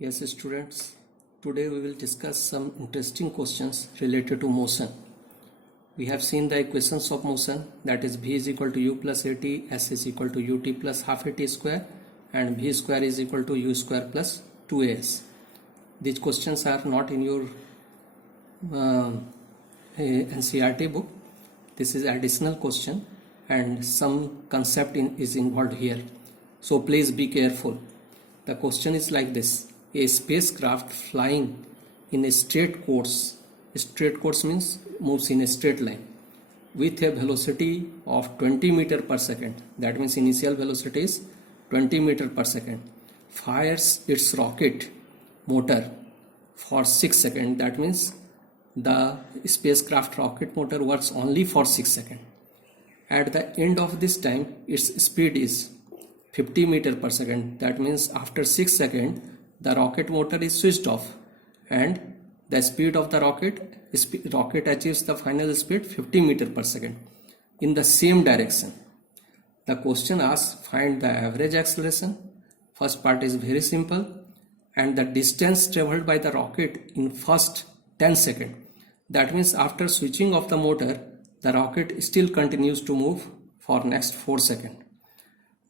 Yes, students, today we will discuss some interesting questions related to motion. We have seen the equations of motion, that is v is equal to u plus at, s is equal to ut plus half at square, and v square is equal to u square plus 2as. These questions are not in your NCERT book. This is additional question and some concept is involved here. So please be careful. The question is like this. A spacecraft flying in a straight course means moves in a straight line with a velocity of 20 meter per second, that means initial velocity is 20 meter per second, fires its rocket motor for 6 seconds, that means the spacecraft rocket motor works only for 6 seconds. At the end of this time its speed is 50 meter per second, that means after 6 seconds the rocket motor is switched off and the speed of the rocket achieves the final speed 50 meter per second in the same direction. The question asks find the average acceleration. First part is very simple, and the distance traveled by the rocket in first 10 seconds, that means after switching off the motor the rocket still continues to move for next 4 seconds.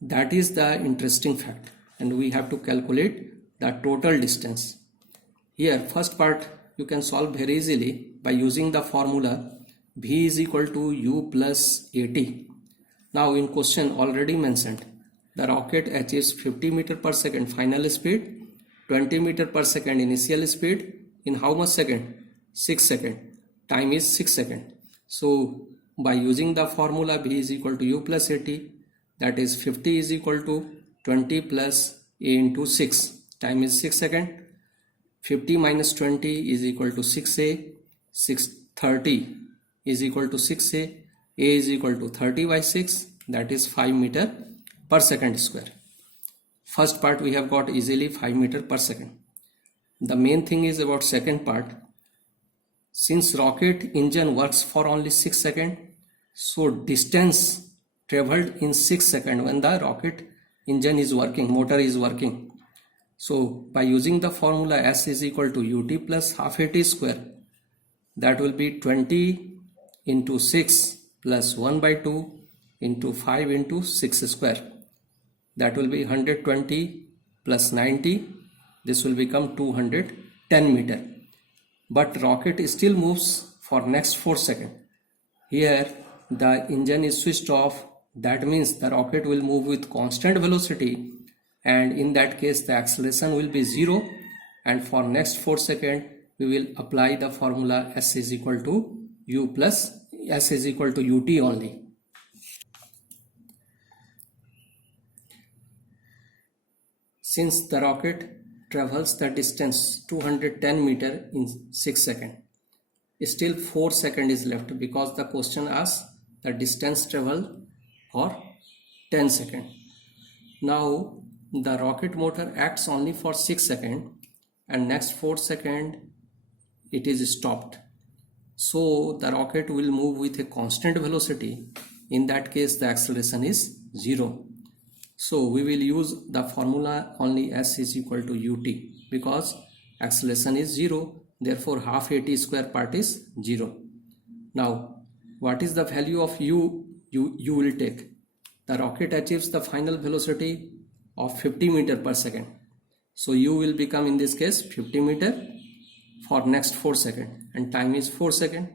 That is the interesting fact, and we have to calculate the total distance. Here first part you can solve very easily by using the formula v is equal to u plus at. Now in question already mentioned, the rocket achieves 50 meter per second final speed, 20 meter per second initial speed in how much second? 6 seconds. Time is 6 seconds. So by using the formula v is equal to u plus at, that is 50 is equal to 20 plus a into 6. Time is 6 seconds. 50 minus 20 is equal to 6a. 630 is equal to 6a. A is equal to 30 by 6, that is 5 meter per second square. First part we have got easily 5 meter per second. The main thing is about second part. Since rocket engine works for only 6 seconds, so distance traveled in 6 seconds when the rocket engine is working, motor is working. So by using the formula s is equal to ut plus half at square, that will be 20 into 6 plus 1 by 2 into 5 into 6 square. That will be 120 plus 90. This will become 210 meter. But rocket still moves for next 4 seconds. Here the engine is switched off, that means the rocket will move with constant velocity, and in that case the acceleration will be 0, and for next 4 seconds we will apply the formula s is equal to u plus s is equal to ut only. Since the rocket travels the distance 210 meter in 6 seconds, still 4 seconds is left because the question asks the distance traveled for 10 seconds. Now the rocket motor acts only for 6 seconds and next 4 seconds it is stopped. So the rocket will move with a constant velocity. In that case the acceleration is 0. So we will use the formula only s is equal to ut because acceleration is 0, therefore half at square part is 0. Now what is the value of u? You will take. The rocket achieves the final velocity of 50 meter per second. So u will become in this case 50 meter for next 4 seconds, and time is 4 seconds,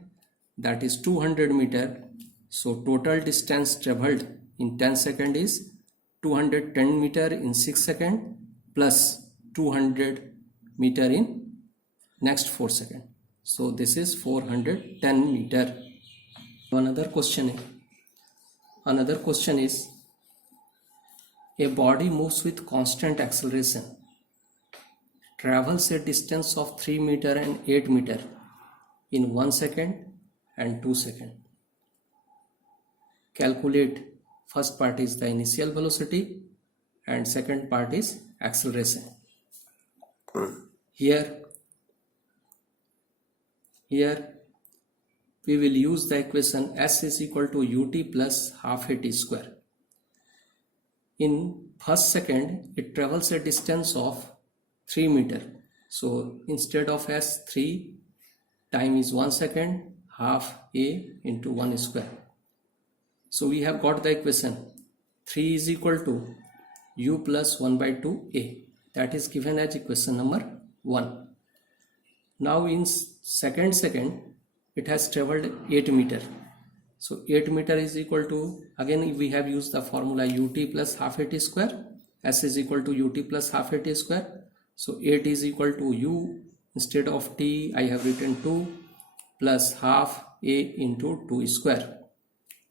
that is 200 meter. So total distance traveled in 10 seconds is 210 meter in 6 seconds plus 200 meter in next 4 seconds. So this is 410 meter. Another question is a body moves with constant acceleration, travels a distance of 3 meter and 8 meter in 1 second and 2 seconds. Calculate. First part is the initial velocity and second part is acceleration. Here we will use the equation s is equal to ut plus half at square. In first second it travels a distance of 3 meter. So instead of s, 3 time is 1 second, half a into 1 square. So we have got the equation 3 is equal to u plus 1 by 2a. That is given as equation number 1. Now in second, it has traveled 8 meter. So 8 meter is equal to, again we have used the formula ut plus half at square. S is equal to ut plus half at square. So 8 is equal to u, instead of t I have written 2 plus half a into 2 square.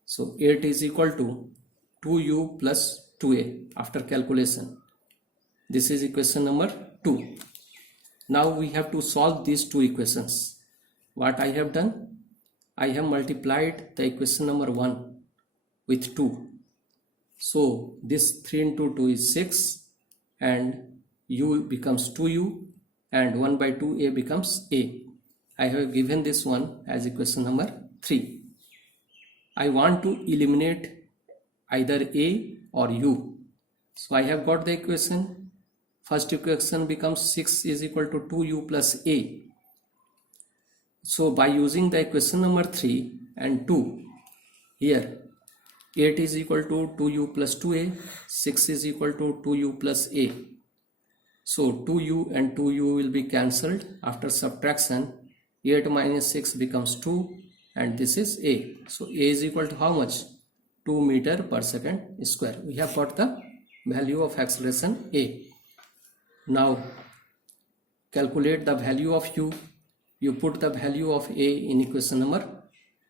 So 8 is equal to 2u plus 2a after calculation. This is equation number 2. Now we have to solve these two equations. What I have done? I have multiplied the equation number 1 with 2. So this 3 into 2 is 6 and u becomes 2u and 1 by 2a becomes a. I have given this one as equation number 3. I want to eliminate either a or u. So I have got the equation. First equation becomes 6 is equal to 2u plus a. So by using the equation number 3 and 2, here 8 is equal to 2u plus 2a, 6 is equal to 2u plus a. So 2u and 2u will be cancelled after subtraction. 8 minus 6 becomes 2 and this is a. So a is equal to how much? 2 meter per second square. We have got the value of acceleration a. Now calculate the value of u. You put the value of a in equation number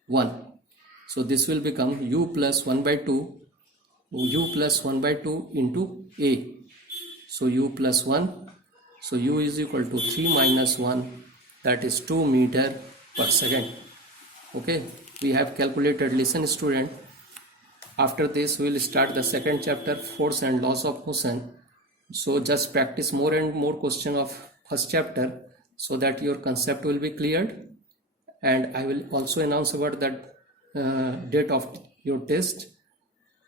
1. So this will become u plus 1 by 2 into a. So u plus 1. So u is equal to 3 minus 1, that is 2 meter per second. Okay, we have calculated. Listen student, after this we will start the second chapter, force and laws of motion. So just practice more and more question of first chapter so that your concept will be cleared, and I will also announce about that date of your test.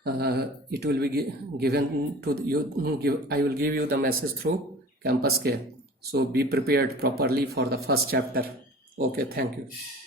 It will be given to you. I will give you the message through Campus Care. So be prepared properly for the first chapter. Okay, thank you.